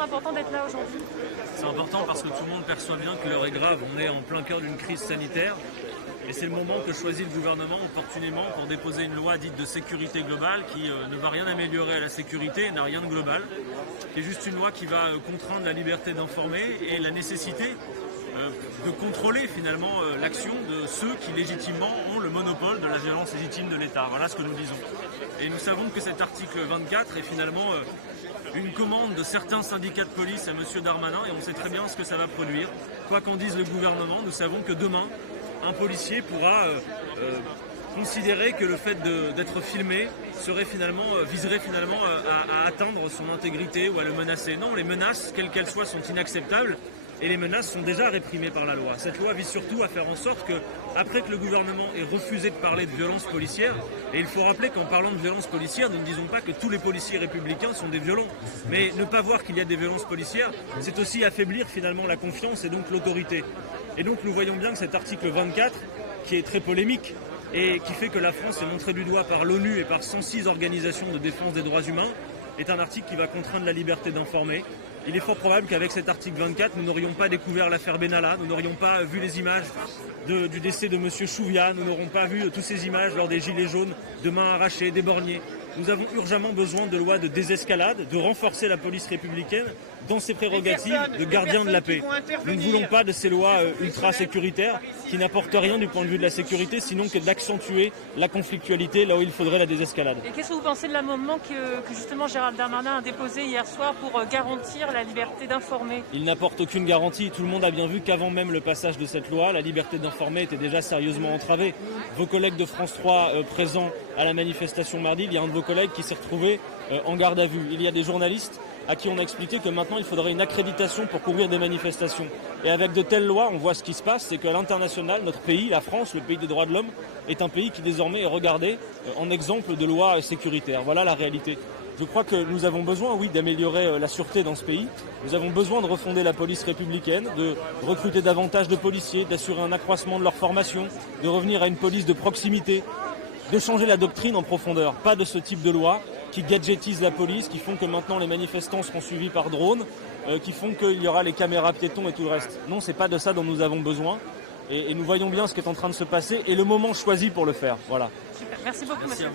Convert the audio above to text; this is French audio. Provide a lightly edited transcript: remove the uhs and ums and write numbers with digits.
c'est important d'être là aujourd'hui? C'est important parce que tout le monde perçoit bien que l'heure est grave. On est en plein cœur d'une crise sanitaire et c'est le moment que choisit le gouvernement opportunément pour déposer une loi dite de sécurité globale qui ne va rien améliorer à la sécurité, n'a rien de global, qui est juste une loi qui va contraindre la liberté d'informer et la nécessité de contrôler finalement l'action de ceux qui légitimement ont le monopole de la violence légitime de l'État. Voilà ce que nous disons. Et nous savons que cet article 24 est finalement une commande de certains syndicats de police à M. Darmanin et on sait très bien ce que ça va produire. Quoi qu'en dise le gouvernement, nous savons que demain, un policier pourra considérer que le fait d'être filmé viserait finalement à atteindre son intégrité ou à le menacer. Non, les menaces, quelles qu'elles soient, sont inacceptables. Et les menaces sont déjà réprimées par la loi. Cette loi vise surtout à faire en sorte que, après que le gouvernement ait refusé de parler de violence policière, et il faut rappeler qu'en parlant de violence policière, nous ne disons pas que tous les policiers républicains sont des violents. Mais ne pas voir qu'il y a des violences policières, c'est aussi affaiblir finalement la confiance et donc l'autorité. Et donc nous voyons bien que cet article 24, qui est très polémique, et qui fait que la France est montrée du doigt par l'ONU et par 106 organisations de défense des droits humains, est un article qui va contraindre la liberté d'informer. Il est fort probable qu'avec cet article 24, nous n'aurions pas découvert l'affaire Benalla, nous n'aurions pas vu les images du décès de M. Chouviat, nous n'aurons pas vu toutes ces images lors des gilets jaunes, de mains arrachées, des borgniers. Nous avons urgemment besoin de lois de désescalade, de renforcer la police républicaine dans ses prérogatives de gardien de la paix. Nous ne voulons pas de ces lois ultra-sécuritaires qui n'apportent rien du point de vue de la sécurité, sinon que d'accentuer la conflictualité là où il faudrait la désescalade. Et qu'est-ce que vous pensez de l'amendement que justement Gérald Darmanin a déposé hier soir pour garantir la liberté d'informer? Il n'apporte aucune garantie. Tout le monde a bien vu qu'avant même le passage de cette loi, la liberté d'informer était déjà sérieusement entravée. Vos collègues de France 3 présents à la manifestation mardi, il y a un de vos collègues qui s'est retrouvé en garde à vue. Il y a des journalistes à qui on a expliqué que maintenant il faudrait une accréditation pour couvrir des manifestations. Et avec de telles lois, on voit ce qui se passe, c'est qu'à l'international, notre pays, la France, le pays des droits de l'homme, est un pays qui désormais est regardé en exemple de loi sécuritaire. Voilà la réalité. Je crois que nous avons besoin, oui, d'améliorer la sûreté dans ce pays. Nous avons besoin de refonder la police républicaine, de recruter davantage de policiers, d'assurer un accroissement de leur formation, de revenir à une police de proximité, de changer la doctrine en profondeur. Pas de ce type de loi qui gadgetisent la police, qui font que maintenant les manifestants seront suivis par drone, qui font qu'il y aura les caméras piétons et tout le reste. Non, c'est pas de ça dont nous avons besoin. Et nous voyons bien ce qui est en train de se passer et le moment choisi pour le faire. Voilà. Super. Merci beaucoup, monsieur.